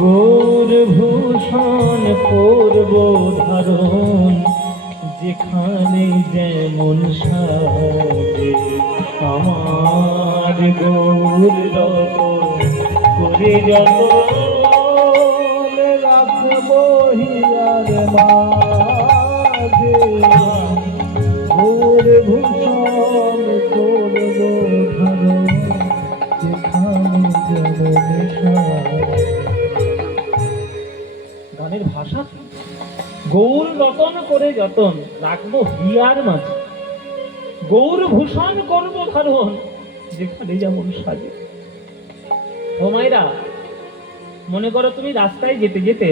গৌরভূষণ পূর্ব ধারণ যেখানে যেমন সাজে আমার গৌর রতন করে যতন রাখবো হিয়ার মাঝে। গৌরভূষণ পূর্ব ধারণ যেখানে যেমন সাজে। গানের ভাষা গৌর রতন করে যতন রাখবো হিয়ার মাঝে, গৌর ভূষণ করব ধারণ যেখানে যেমন সাজে। ও মায়েরা, মনে করো তুমি রাস্তায় যেতে যেতে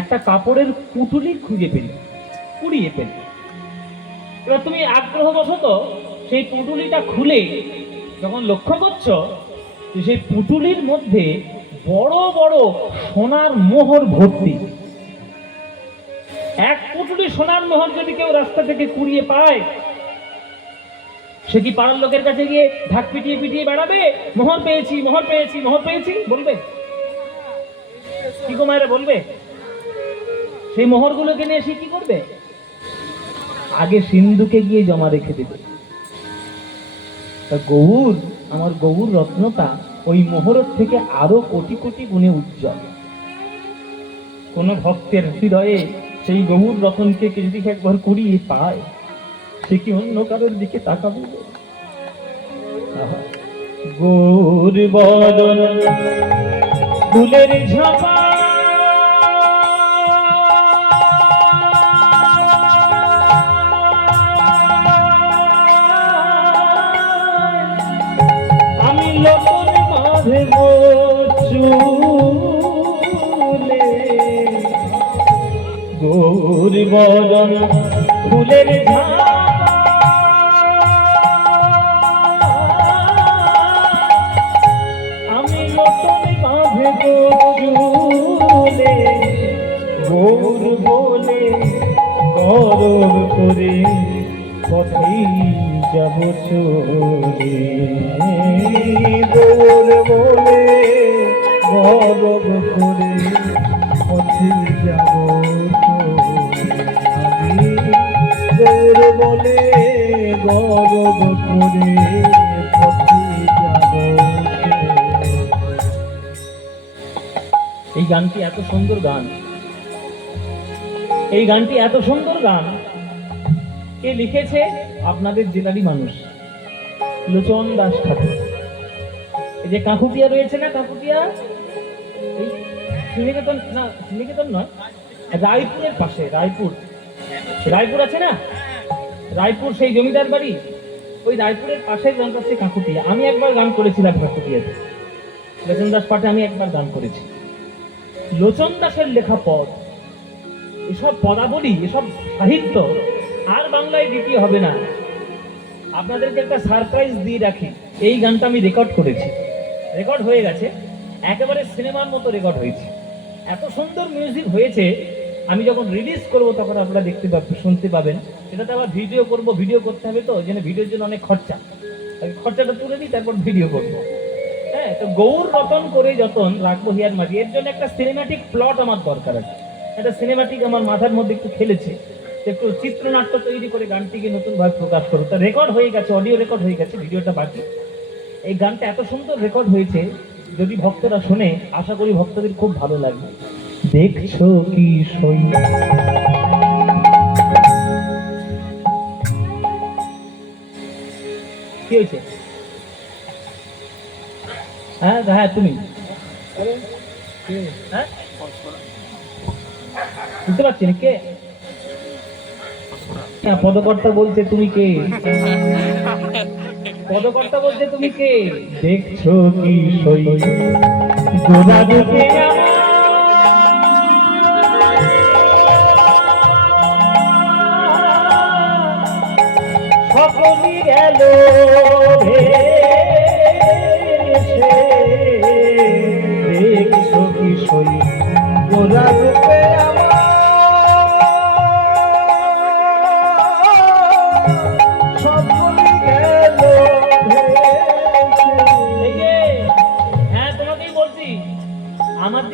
একটা কাপড়ের পুঁটুলি খুঁজে পেলে, কুড়িয়ে পেলে। এবার তুমি আগ্রহবশত সেই পুঁটুলিটা খুলে যখন লক্ষ্য করছো সেই পুঁটুলির মধ্যে বড় বড় সোনার মোহর ভর্তি। এক পুঁটুলি সোনার মোহর যদি কেউ রাস্তা থেকে কুড়িয়ে পায়, সে কি পাড়ার লোকের কাছে গিয়ে ঢাক পিটিয়ে পিটিয়ে বেড়াবে মোহর পেয়েছি মোহর পেয়েছি মোহর পেয়েছি বলবে? কি গো মায়েরা বলবে? সেই মোহরগুলোকে নিয়ে সে কি করবে? আগে সিন্ধুকে গিয়ে জমা রেখে দেবে। গৌর, আমার গৌর রত্নটা ওই মোহরের থেকে আরো কোটি কোটি গুণে উজ্জ্বল। কোন ভক্তের হৃদয়ে সেই গৌর রতনকে যদি একবার কুড়িয়ে পায়, সে কি অন্য কারোর দিকে তাকাবে? গৌর বদন ফুলের ঝাপা আমি লোকর মাঝে চুলে। গৌর বদন ফুলের ঝাপা আমি লোকর মাঝে চুলে। গৌর বলে গৌরব করে পথেই যাব চলে। গৌর বলে গৌরব করে পথেই যাব চলে। আমি গৌর বলে গৌরব করে পথেই যাব চলে। এই গানটি এত সুন্দর গান, এই গানটি এত সুন্দর গান কে লিখেছে? আপনাদের জেলারই মানুষ, লোচন দাস ঠাকুর। এই যে কাকুটিয়া রয়েছে না, কাকুটিয়া এই শ্রীনিকেতন, না শ্রীনিকেতন নয়, রায়পুরের পাশে, রায়পুর, রায়পুর আছে না, রায়পুর সেই জমিদার বাড়ি, ওই রায়পুরের পাশে গ্রামটা হচ্ছে কাকুটিয়া। আমি একবার গান করেছিলাম কাকুটিয়াতে, লোচন দাস পাঠে আমি একবার গান করেছি। লোচন দাসের লেখা পদ, এসব পদাবলী, এসব সাহিত্য আর বাংলায় দ্বিতীয় হবে না। আপনাদেরকে একটা সারপ্রাইজ দিয়ে রাখি, এই গানটা আমি রেকর্ড করেছি, রেকর্ড হয়ে গেছে, একেবারে সিনেমার মতো রেকর্ড হয়েছে। এত সুন্দর মিউজিক হয়েছে, আমি যখন রিলিজ করব তখন আপনারা দেখতে পাবেন, শুনতে পাবেন। সেটাতে আবার ভিডিও করব, ভিডিও করতে হবে তো, ওই জন্য ভিডিওর জন্য অনেক খরচা, খরচাটা তুলে দিই তারপর ভিডিও করবো। হ্যাঁ, তো গৌর রতন করে যতন রাখবো হিয়ার মাঝে, এর জন্য একটা সিনেমাটিক প্লট আমার দরকার আছে। একটা সিনেমাটিক আমার মাথার মধ্যে একটু খেলেছে, একটু চিত্রনাট্য তৈরি করে গানটিকে নতুন ভাবে প্রকাশ করো। তা রেকর্ড হয়ে গেছে, অডিও রেকর্ড হয়ে গেছে, ভিডিওটা বাকি। এই গানটা এত সুন্দর রেকর্ড হয়েছে, যদি ভক্তরা শুনে আশা করি ভক্তদের খুব ভালো লাগবে। দেখছো কি সই কি হয়েছে? হ্যাঁ হ্যাঁ, তুমি হ্যাঁ বুঝতে পারছি না কে পদকর্তা বলছে, তুমি কে? পদকর্তা বলছে তুমি কে? দেখছো কি সই গোরা দুঃখে সকলি গেল দেখছো কি সই গোরা দুঃখে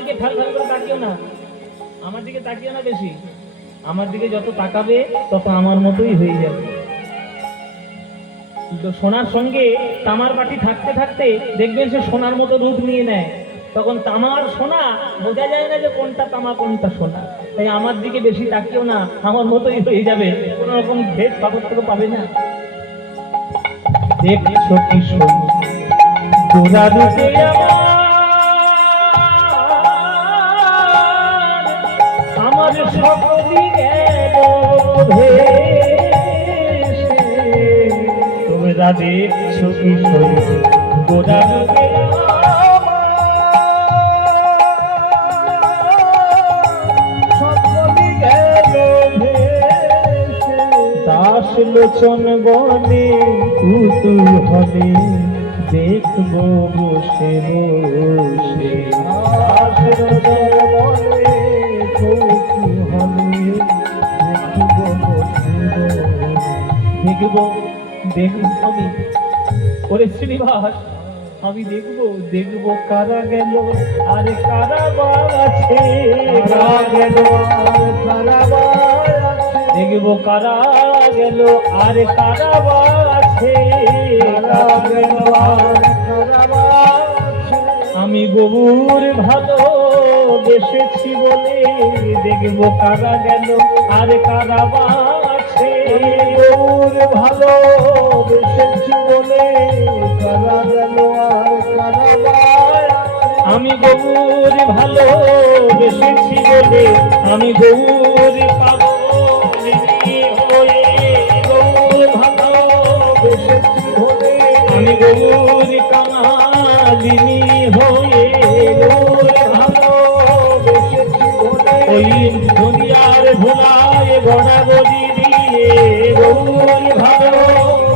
দিকে ফ্যাল ফ্যাল করে তাকিও না, আমার দিকে তাকিও না বেশি। আমার দিকে যত তাকাবে তত আমার মতোই হয়ে যাবে। সোনার সঙ্গে তামার বাটি থাকতে থাকতে দেখবেন সে সোনার মতো রূপ নিয়ে নেয়। তখন তামার সোনা বোঝা যায় না যে কোনটা তামা কোনটা সোনা। তাই আমার দিকে বেশি তাকিও না, আমার মতোই হয়ে যাবে, কোনো রকম ভেদ পার্থক্য পাবে না। দেখছো কিশোর গোরা রূপে আমার সকলই গেল ভেসে। তোমরা দেখছো কিশোর গোরা রূপে সকলই গেল ভেসে। দাস লোচন বনে কুতূহলে দেখবো বসে বসে। দাস লোচন বনে কৌতূহলে দেখবো বসে দেখবো দেখবো আমি ওরে শ্রীনিবাস, আমি দেখবো দেখবো কারা গেল আর কারা বা আছে। কারা গেল আর কারা বা আছে, দেখবো কারা গেল আর কারা বা আছে। কারা গেল আর কারা বা আছে। আমি গবুর ভালো বেসেছি বলে দেখবো কারা গেল আর কারা বা আছে। গবুর ভালো বেসেছি বলে কারা গেল আর কারা বা আছে। আমি গবুর ভালো বেসেছি বলে আমি গবুর পাবো হয়ে। গবুর ভালো বেসেছি বলে আমি গবুর কাঙালিনী হয়ে। গবুর ভালো বেসেছি বলে ওই দুনিয়ার ভোলায় গড়া গড়ি দিয়ে। গবুর ভালো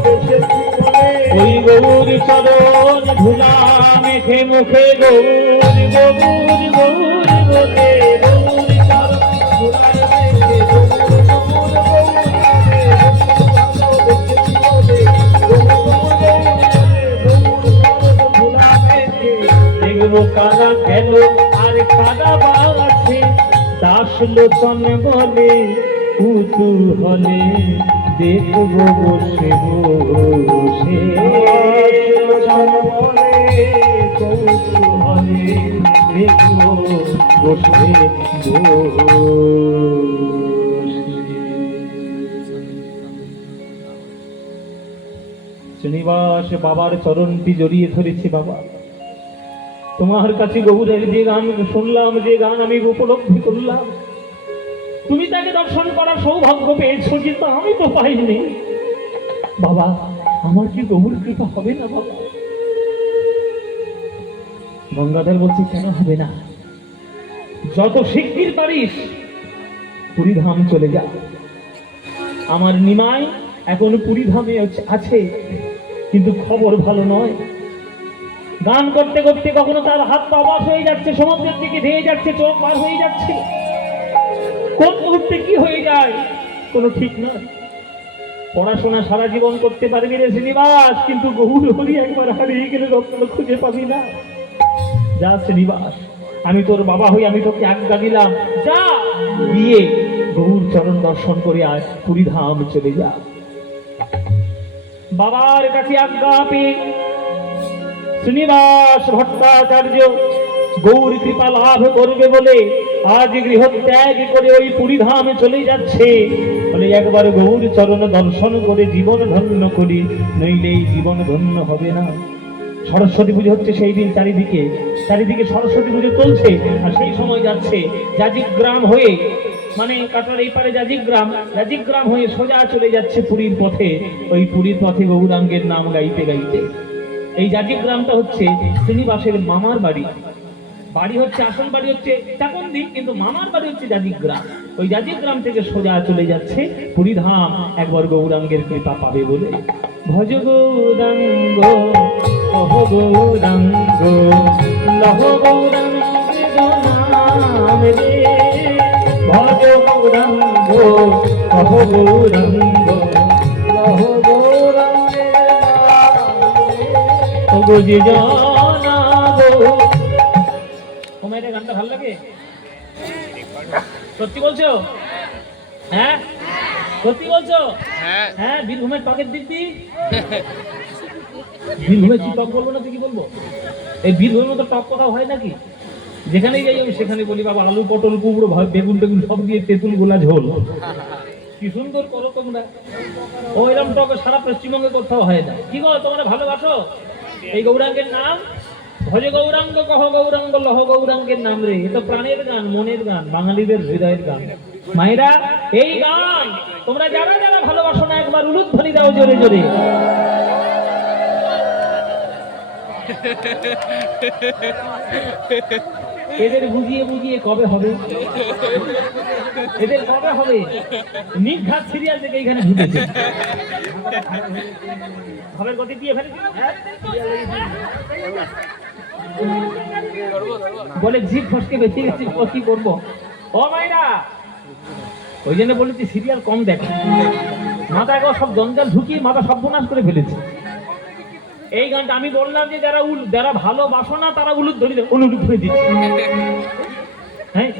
বেসেছি বলে ওই গৌর চরণ ধুলা মেখে মুখে গৌর গৌর গৌর বলে। গৌর চরণ ধুলা মেখে গৌর গৌর গৌর দেখবো কারা গেল আর কারা বা আছে। দাস লোচন বলে কুতূহলে দেখবো বসে বসে। বলে কৌতূহলে দেখবো বসে বসে। শ্রীনিবাস বাবার চরণটি জড়িয়ে ধরেছে। বাবা, তোমার কাছে গৌরের যে গান শুনলাম, যে গান আমি উপলব্ধি করলাম, তুমি তাকে দর্শন করার সৌভাগ্য পেয়েছো, কিন্তু আমি তো পাইনি। বাবা, আমার কি গৌর কৃপা হবে না? বাবা, গঙ্গাধর বলছি কেন হবে না? যত শিগগির পারিস পুরীধাম চলে যা। আমার নিমাই এখন পুরীধামে আছে, কিন্তু খবর ভালো নয়। গান করতে করতে কখনো তার হাত পা অবশ হয়ে যাচ্ছে, সমুদ্রের দিকে ধেয়ে যাচ্ছে, চোখ পার হয়ে যাচ্ছে। কোন মুহূর্তে কি হয়ে যায় কোনো ঠিক নয়। পড়াশোনা সারা জীবন করতে পারবি রে শ্রীনিবাস, কিন্তু গৌর হরি একবার হারিয়ে গেলে রত্ন খুঁজে পাবি না। যা শ্রীনিবাস, আমি তোর বাবা হই, আমি তোকে আজ্ঞা দিলাম, যা গিয়ে গৌর চরণ দর্শন করে আয়, পুরীধাম চলে যা। বাবার কাছে আজ্ঞা পেয়ে শ্রীনিবাস ভট্টাচার্য গৌর কৃপা লাভ করবে বলে আজ গৃহত্যাগ করে ওই পুরীধামে চলে যাচ্ছে। বলে একবার গৌর চরণ দর্শন করে জীবন ধন্য করি, নইলে এই জীবন ধন্য হবে না। সরস্বতী পুজো হচ্ছে সেই দিন, চারিদিকে চারিদিকে সরস্বতী পুজো চলছে। আর সেই সময় যাচ্ছে জাজিগ্রাম হয়ে, মানে কাটার এই পারে জাজিগ্রাম, জাজিগ্রাম হয়ে সোজা চলে যাচ্ছে পুরীর পথে। ওই পুরীর পথে গৌরাঙ্গের নাম গাইতে গাইতে। এই জাজিগ্রামটা হচ্ছে শ্রীনিবাসের মামার বাড়ি। বাড়ি হচ্ছে, আসল বাড়ি হচ্ছে চাকন্দি, কিন্তু মামার বাড়ি হচ্ছে জাজিগ্রাম। ওই জাজিগ্রাম থেকে সোজা চলে যাচ্ছে পুরীধাম, একবার গৌরাঙ্গের কৃপা পাবে বলে। ভজ গৌরাঙ্গ কহ গৌরাঙ্গ লহ গৌরাঙ্গ নাম রে। ভজ গৌরাঙ্গ কহ গৌরাঙ্গ লহ গৌরাঙ্গের নাম রে। ও গো যে জানাবো। তোমার এটা গানটা ভালো লাগে? আজকে? সত্যি বলছো? হ্যাঁ সত্যি বলছো? হ্যাঁ বীরভূমের টকের দিদি, বীরভূমের কি টক বলবো না তুই কি বলবো? এই বীরভূমের মতো টক কোথাও হয় নাকি? যেখানেই যাই আমি সেখানে বলি বাবা আলু পটল কুমড়ো বেগুন টেগুন সব দিয়ে তেঁতুল গোলা ঝোল। কি সুন্দর করো তোমরা, ও এরকম টক সারা পশ্চিমবঙ্গে কোথাও হয় না। কি গো তোমরা ভালোবাসো এই গৌরাঙ্গের নাম? ভজ গৌরাঙ্গ কহ গৌরাঙ্গ লহ গৌরাঙ্গের নাম রে, এ তো প্রাণের গান, মনের গান, বাঙালিদের হৃদয়ের গান। মায়েরা এই গান তোমরা যারা যারা ভালোবাসো না একবার উলুধ্বনি দাও জোরে জোরে। এদের বুঝিয়ে বুঝিয়ে কবে হবে, এদের কবে হবে? নিঘাত সিরিয়াল থেকে এখানে ঢুকেছে, ভাবের গতি দিয়ে ফেলেছে বলে জিভ ফসকে বেঁচে গেছি, কি করবো? ও মাইরা ওই জন্য বলেছি সিরিয়াল কম দেখো, মাথা একবার সব জঞ্জাল ঢুকিয়ে মাথা সর্বনাশ করে ফেলেছে। এই গানটা আমি বললাম যে যারা ভালোবাসো না তারা উলুধ্বনি অনুরোধ দিচ্ছে। হ্যাঁ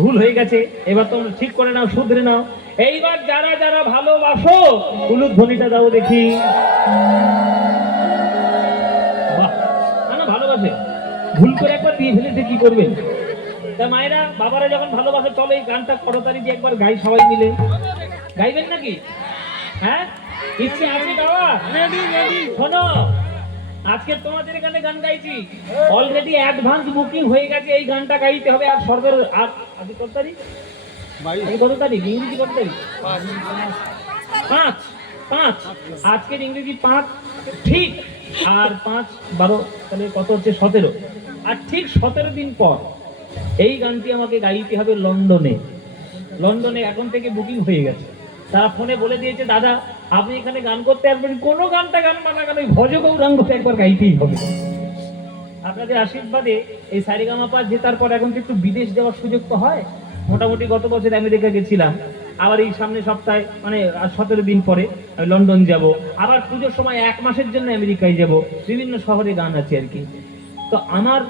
ভুল হয়ে গেছে, এবার তোমরা ঠিক করে নাও, শুধরে নাও। এইবার যারা যারা ভালোবাসো উলুধ্বনিটা দাও দেখি। বাহ না ভালোবাসে, ভুল করে একবার দিয়ে ফেলেছে কি করবে? তা মায়েরা বাবারা যখন ভালোবাসে চলো এই গানটা করতালি দিয়ে একবার গাই সবাই মিলে। গাইবেন নাকি? হ্যাঁ ইচ্ছে আছে গাওয়া? শোনো আজকে তোমাদের এখানে গান গাইছি, অলরেডি অ্যাডভান্স বুকিং হয়ে গেছে, এই গানটা গাইতে হবে। আর সর্বের আজকে কত তারিখ? কত তারিখ? ইংরেজি কত তারিখ? 5 আজকের ইংরেজি 5 ঠিক, আর 5 12 তাহলে কত হচ্ছে 17, আর ঠিক 17 দিন পর এই গানটি আমাকে গাইতে হবে লন্ডনে। লন্ডনে এখন থেকে বুকিং হয়ে গেছে, তারা ফোনে বলে দিয়েছে দাদা আপনি এখানে গান করতে আসবেন, কোনো গানটা গান না গান ওই ভজ গৌরাঙ্গটা একবার গাইতেই হবে। আপনাদের আশীর্বাদে এই সারেগামাপা জেতার পর এখন একটু বিদেশ যাওয়ার সুযোগ তো হয়। মোটামুটি গত বছর আমেরিকা গেছিলাম, আবার এই সামনে সপ্তাহে মানে 17 দিন পরে লন্ডন যাব, আবার পুজোর সময় 1 মাসের জন্য আমেরিকায় যাব, বিভিন্ন শহরে গান আছে আর কি। তো আমার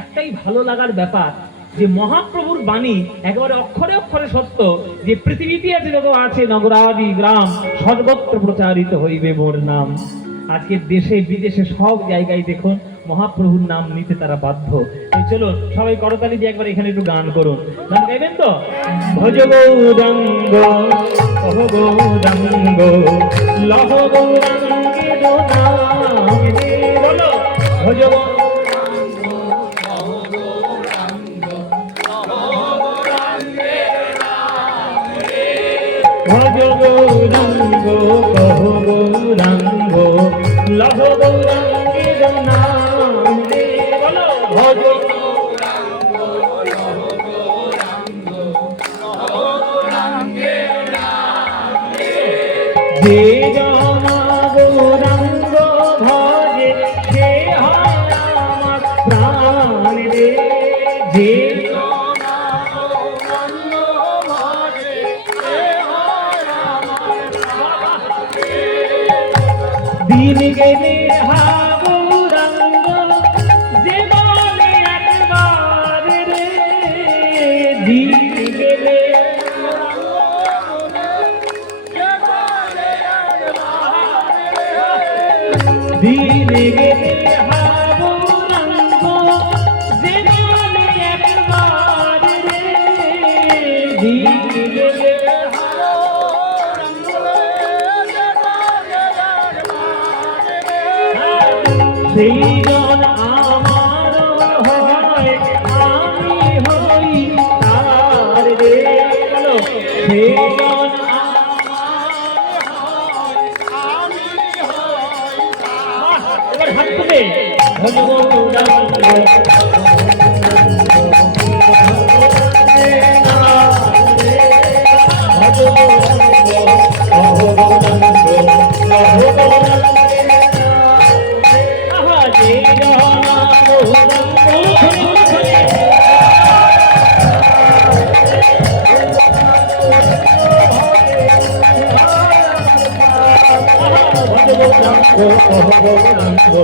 একটাই ভালো লাগার ব্যাপার যে মহাপ্রভুর বাণী একেবারে অক্ষরে অক্ষরে সত্য, যে পৃথিবীতে আছে যত আছে নগরাদি গ্রাম সর্বত্র প্রচারিত হইবে মোর নাম। আজকে দেশে বিদেশে সব জায়গায় দেখুন মহাপ্রভুর নাম নিতে তারা বাধ্য। চলো সবাই করতালি দিয়ে একবার এখানে একটু গান করুন। গান গাইবেন তো? ভজ গৌরাঙ্গ কহ গৌরাঙ্গ লহ গৌরাঙ্গের নাম রে, বলো ভজ ভজ গৌরাঙ্গ কহ গৌরাঙ্গ লহ গৌরাঙ্গের নাম রে, বলো ভজ গৌরাঙ্গ লহ গৌরাঙ্গ লহ গৌরাঙ্গের নাম রে। যে জনা গৌরাঙ্গ ভজে সে হয় আমার প্রাণ রে, যে দিন গেলে হাগুরাঙ্গ যে বলে একবার রে, দিন গেলে দিন গেলে হাগুরাঙ্গ যে বলে একবার রে, দিন গেলে সেই জন আমার হয় আমি হই তার রে, বলো সেই জন আমার হয় আমি হই তার। এবার হাত তুলে ভজ গৌরাঙ্গ ভজ গৌরাঙ্গ Oh,